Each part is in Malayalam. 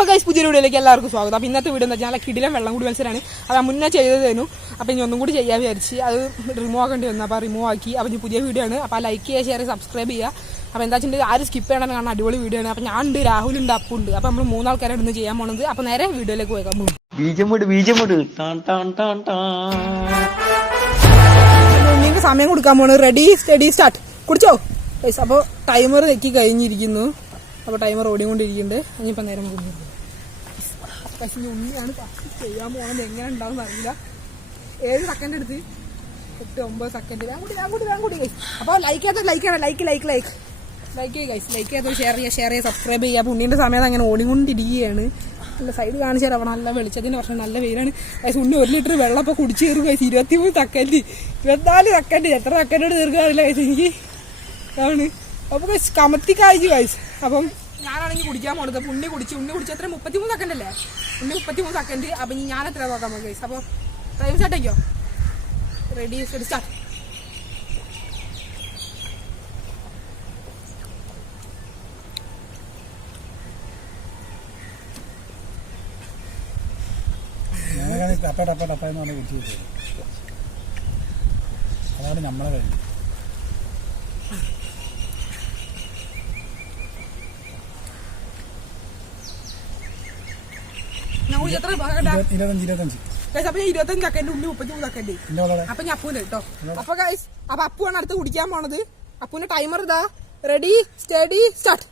അപ്പൊ ഗൈസ് പുതിയ വീഡിയോയിലേക്ക് എല്ലാവർക്കും സ്വാഗതം. അപ്പൊ ഇന്നത്തെ വീഡിയോ എന്ന് വെച്ചാൽ നല്ല കിടിലം വെള്ളം കൂടി മത്സരമാണ്. അത് മുന്നേ ചെയ്തതേനു. അപ്പൊ ഇനി ഒന്നും കൂടി ചെയ്യാൻ വിചാരിച്ച് അത് റിമൂവ് ആക്കേണ്ടി വന്നു. അപ്പൊ റിമൂവ് ആക്കി. അപ്പൊ ഇനി പുതിയ വീഡിയോ ആണ്. അപ്പൊ ലൈക്ക് ചെയ്യുക, ഷെയർ ചെയ്യുക, സബ്സ്ക്രൈബ് ചെയ്യുക. അപ്പൊ എന്താ വെച്ചിട്ടുണ്ടെങ്കിൽ ആരും സ്കിപ്പ് ചെയ്യണം കാണാൻ അടിപൊളി വീഡിയോ ആണ്. അപ്പൊ ഞാൻ ഉണ്ട്, രാഹുൽ ഉണ്ട്, അപ്പു ഉണ്ട്. അപ്പൊ നമ്മൾ മൂന്നാൾക്കാരാണ് ഇന്ന് ചെയ്യാൻ പോണത്. അപ്പൊ നേരെ വീഡിയോയിലേക്ക് പോയേക്കാം. നിങ്ങൾക്ക് സമയം കൊടുക്കാൻ പോണ്. Ready steady start. കുടിച്ചോ ഗൈസ്. അപ്പോൾ ടൈമർ തെക്കി കഴിഞ്ഞിരിക്കുന്നു. അപ്പോൾ ടൈമർ ഓടിക്കൊണ്ടിരിക്കുന്നുണ്ട്. ഇനിയിപ്പോൾ നേരം പക്ഷേ ഉണ്ണിയാണ് ചെയ്യാൻ പോകുന്നത്. എങ്ങനെ ഉണ്ടാവും അറിയില്ല. 7 സെക്കൻഡ് എടുത്ത് 8 9 സെക്കൻഡ് വേഗം കൂടി ഗൈസ്. അപ്പോൾ ലൈക്ക് ചെയ്യാത്ത ലൈക്ക് ചെയ്യണം. ലൈക്ക് ചെയ്യുക ഗൈസ്. ലൈക്ക് ചെയ്യാത്ത ഷെയർ ചെയ്യുക, സബ്സ്ക്രൈബ് ചെയ്യുക. അപ്പോൾ ഉണ്ണിൻ്റെ സമയത്ത് അങ്ങനെ ഓടിക്കൊണ്ടിരിക്കുകയാണ്. നല്ല സൈഡ് കാണിച്ചു തരാം. അവിടെ നല്ല വെളിച്ചത്തിന് വർഷം നല്ല വെയിലാണ് ഗൈസ്. ഉണ്ണി 1 ലിറ്റർ വെള്ളം ഇപ്പോൾ കുടിച്ച് കയറും ഗൈസ്. 23 സെക്കൻഡ് 24 സെക്കൻഡ് എത്ര സെക്കൻഡ് തീർക്കാറില്ല ഗൈസ് എനിക്ക് ആണ്. അപ്പോൾ ഗൈസ് കമത്തി കായ്ച്ചു ഗൈസ്. അപ്പം ഞാനാണെങ്കിൽ കുടിക്കാൻ പോണത്. അപ്പോൾ ഉണ്ണി കുടിച്ച് എത്ര 33 സെക്കൻഡ് അല്ലേ? ഉണ്ണി 33 സെക്കൻഡ്. അപ്പം ഇനി ഞാൻ എത്ര നോക്കാം നമുക്ക് ഗൈസ്. അപ്പോൾ ടൈം സ്റ്റാർട്ട് ആക്കിയോ? Ready start. അതാണ് നമ്മളെ കഴിഞ്ഞു. എത്ര 25 സെക്കൻഡ് ഉണ്ണി 33 സെക്കൻഡ്. അപ്പൊ ഞാൻ അപ്പൂന് കേട്ടോ. അപ്പൊ ഗൈസ് അപ്പൊ അപ്പുവാണ് അടുത്ത് കുടിക്കാൻ പോണത്. അപ്പൂന്റെ ടൈമർ ഇതാ. Ready steady start.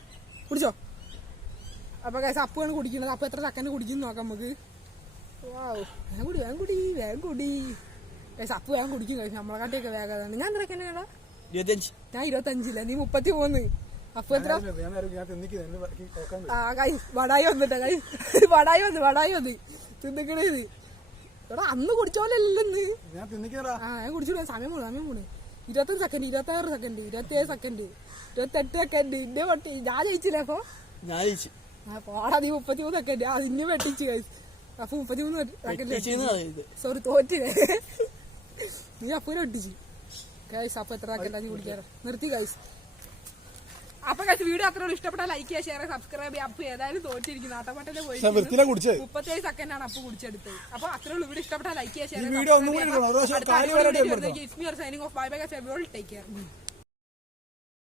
കുടിച്ചോ. അപ്പൊ ഗൈസ് അപ്പുവാണ് കുടിക്കുന്നത്. അപ്പൊ എത്ര സെക്കൻഡ് കുടിക്കുന്നു നോക്കാം നമുക്ക്. വേഗം കുടി ഗൈസ്. അപ്പു വേഗം കുടിക്കും ഗൈസ്. നമ്മളെ കാട്ടിയൊക്കെ വേഗം. ഞാൻ എത്ര സെക്കൻഡ് കേടാ? ഞാൻ 25. നീ 33. അപ്പൊ എത്ര? ഗൈസ് വടായി വന്നിട്ടാ ഗൈസ്. വടായി വന്ന് തിന്നിക്കണേ ഇത്. എടാ അന്ന് കുടിച്ചോലല്ലെന്ന്. ഞാൻ കുടിച്ചോളൂ. സമയം പോണു. 25 സെക്കൻഡ് 26 സെക്കൻഡ് 27 സെക്കൻഡ് 28 സെക്കൻഡ്. ഇന്നെ പൊട്ടി. ഞാൻ ജയിച്ചില്ലേ? അപ്പൊ പോടാ. നീ 33 സെക്കൻഡ്. അതിന്നെ വെട്ടിച്ചു ഗൈസ്. അപ്പൊ 33 സെക്കൻഡ്. സോറി തോറ്റില്ലേ നീ. അപ്പൂനെ വെട്ടിച്ചു ഗൈസ്. അപ്പൊ എത്ര സെക്കൻഡാ നീ കുടിക്കാറ്? നിർത്തി ഗൈസ്. അപ്പൊ ഗൈസ് വീഡിയോ അത്രയോട് ഇഷ്ടപ്പെട്ടാൽ ലൈക്ക് ചെയ്യുക, ഷെയർ, സബ്സ്ക്രൈബ് ചെയ്യുക. അപ്പൊ ഏതായാലും തോറ്റിരിക്കുന്നു. ആട്ടപ്പാട്ടല്ലേ പോയി 37 സെക്കൻഡാണ് അപ്പൊ കുടിച്ചെടുത്തത്. അപ്പൊ അത്രയുള്ളൂ. വീഡിയോ ഇഷ്ടപ്പെട്ടാൽ ലൈക്ക് ചെയ്യുക, ഷെയർ, സബ്സ്ക്രൈബ് ചെയ്യുക. Signing off. Bye bye guys. Everyone take care.